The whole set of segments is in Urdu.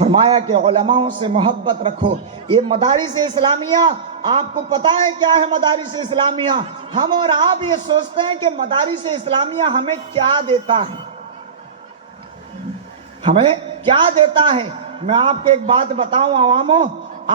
فرمایا کہ علماء سے محبت رکھو۔ یہ مدارس اسلامیہ، آپ کو پتا ہے کیا ہے مدارس اسلامیہ؟ ہم اور آپ یہ سوچتے ہیں کہ مدارس اسلامیہ ہمیں کیا دیتا ہے، ہمیں کیا دیتا ہے۔ میں آپ کو ایک بات بتاؤں عوامو،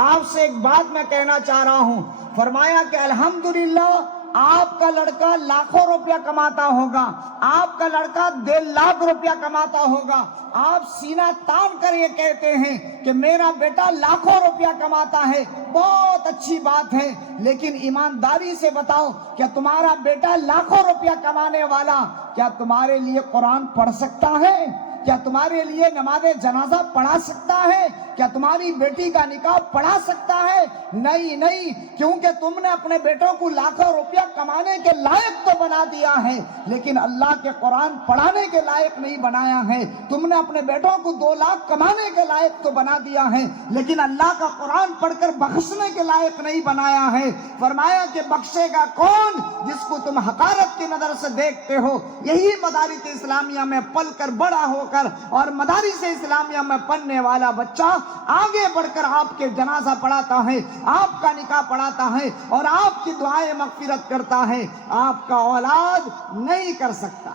آپ سے ایک بات میں کہنا چاہ رہا ہوں۔ فرمایا کہ الحمدللہ آپ کا لڑکا لاکھوں روپیہ کماتا ہوگا، آپ کا لڑکا 1.5 لاکھ روپیہ کماتا ہوگا، آپ سینہ تان کر یہ کہتے ہیں کہ میرا بیٹا لاکھوں روپیہ کماتا ہے، بہت اچھی بات ہے، لیکن ایمانداری سے بتاؤ کیا تمہارا بیٹا لاکھوں روپیہ کمانے والا کیا تمہارے لیے قرآن پڑھ سکتا ہے؟ کیا تمہارے لیے نماز جنازہ پڑھا سکتا ہے؟ کیا تمہاری بیٹی کا نکاح پڑھا سکتا ہے؟ نہیں نہیں، کیونکہ تم نے اپنے بیٹوں کو لاکھوں روپیہ کمانے کے لائق تو بنا دیا ہے، لیکن اللہ کے قرآن پڑھانے کے لائق نہیں بنایا ہے۔ تم نے اپنے بیٹوں کو 2 لاکھ کمانے کے لائق تو بنا دیا ہے، لیکن اللہ کا قرآن پڑھ کر بخشنے کے لائق نہیں بنایا ہے۔ فرمایا کہ بخشے گا کون؟ جس کو تم حقارت کی نظر سے دیکھتے ہو۔ یہی مدارس اسلامیہ میں پل کر بڑا ہو کر اور مدارس اسلامیہ میں پڑھنے والا بچہ آگے بڑھ کر آپ کے جنازہ پڑھاتا ہے، آپ کا نکاح پڑھاتا ہے اور آپ کی دعائیں مغفرت کرتا ہے، آپ کا اولاد نہیں کر سکتا۔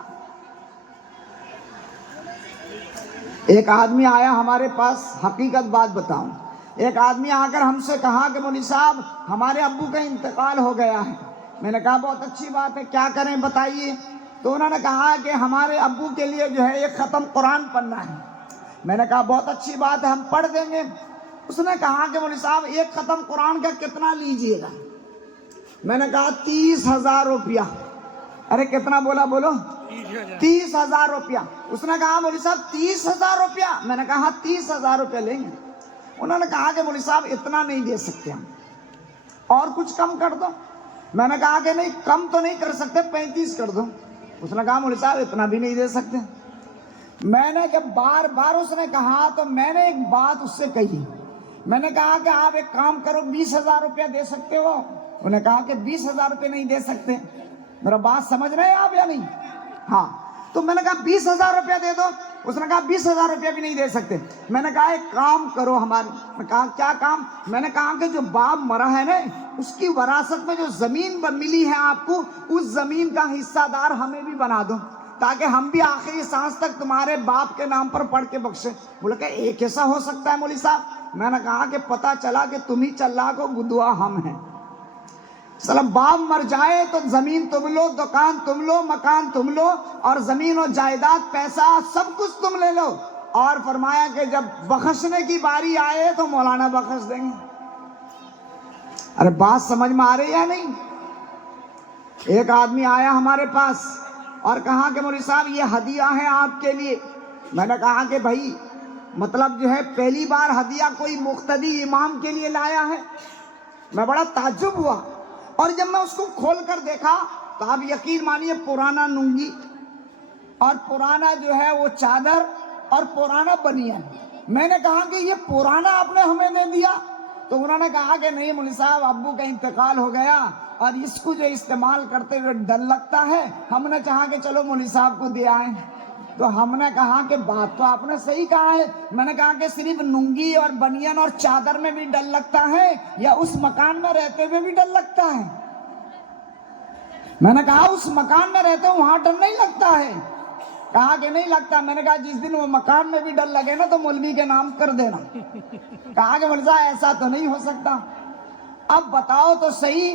ایک آدمی آیا ہمارے پاس، حقیقت بات بتاؤں، ایک آدمی آ کر ہم سے کہا کہ مولوی صاحب ہمارے ابو کا انتقال ہو گیا ہے۔ میں نے کہا بہت اچھی بات ہے، کیا کریں بتائیے؟ تو انہوں نے کہا کہ ہمارے ابو کے لیے جو ہے ایک ختم قرآن پڑھنا ہے۔ میں نے کہا بہت اچھی بات ہے، ہم پڑھ دیں گے۔ اس نے کہا کہ مولوی صاحب ایک ختم قرآن کا کتنا لیجئے گا؟ میں نے کہا 30,000 روپیہ۔ ارے کتنا بولا بولو؟ 30,000 روپیہ۔ اس نے کہا مولوی صاحب 30,000 روپیہ؟ میں نے کہا 30,000 روپیہ لیں گے۔ انہوں نے کہا کہ مولوی صاحب اتنا نہیں دے سکتے ہم، اور کچھ کم کر دو۔ میں نے کہا کہ نہیں کم تو نہیں کر سکتے، 35 کر دو۔ اس نے کہا مولوی صاحب اتنا بھی نہیں دے سکتے۔ میں نے جب بار بار اس نے کہا تو میں نے ایک بات اس سے کہی، میں نے کہا کہ آپ ایک کام کرو 20,000 روپیہ دے سکتے ہو؟ انہوں نے کہا کہ 20,000 روپیہ نہیں دے سکتے۔ میرا بات سمجھ رہے ہیں آپ یا نہیں؟ ہاں، تو میں نے کہا 20,000 روپیہ دے دو۔ اس نے کہا 20,000 روپیہ بھی نہیں دے سکتے۔ میں نے کہا ایک کام کرو ہمارے۔ میں نے کہا کیا کام؟ میں نے کہا کہ جو باپ مرا ہے نا، اس کی وراثت میں جو زمین ملی ہے آپ کو، اس زمین کا حصہ دار ہمیں بھی بنا دو، تاکہ ہم بھی آخری سانس تک تمہارے باپ کے نام پر پڑھ کے بخشے۔ بولا کہ ایک ایسا ہو سکتا ہے مولوی صاحب؟ میں نے کہا کہ پتہ چلا کہ تم ہی چلاک ہو، گدوا ہم ہیں۔ سلام باپ مر جائے تو زمین تم لو، دکان تم لو، مکان تم لو، اور زمین و جائیداد پیسہ سب کچھ تم لے لو، اور فرمایا کہ جب بخشنے کی باری آئے تو مولانا بخش دیں گے۔ ارے بات سمجھ میں آ رہی ہے نہیں؟ ایک آدمی آیا ہمارے پاس اور کہا کہ مولوی صاحب یہ ہدیہ ہے آپ کے لیے۔ میں نے کہا کہ بھائی مطلب جو ہے پہلی بار ہدیہ کوئی مقتدی امام کے لیے لایا ہے؟ میں بڑا تعجب ہوا، اور جب میں اس کو کھول کر دیکھا تو آپ یقین مانیے پرانا ننگی اور پرانا جو ہے وہ چادر اور پرانا بنیان۔ میں نے کہا کہ یہ پرانا آپ نے ہمیں دے دیا؟ تو انہوں نے کہا کہ نہیں مولوی صاحب ابو کا انتقال ہو گیا اور اس کو جو استعمال کرتے ہوئے ڈر لگتا ہے، ہم نے چاہا کہ چلو مولوی صاحب کو دے آئیں۔ تو ہم نے کہا کہ بات تو آپ نے صحیح کہا ہے۔ میں نے کہا کہ صرف ننگی اور بنیان اور چادر میں بھی ڈر لگتا ہے یا اس مکان میں رہتے ہوئے بھی ڈر لگتا ہے؟ میں نے کہا اس مکان میں رہتے ہوں وہاں ڈر نہیں لگتا ہے؟ کہا کہ نہیں لگتا۔ میں نے کہا جس دن وہ مکان میں بھی ڈر لگے نا تو مولوی کے نام کر دینا۔ کہا کہ مولوی صاحب ایسا تو نہیں ہو سکتا۔ اب بتاؤ تو صحیح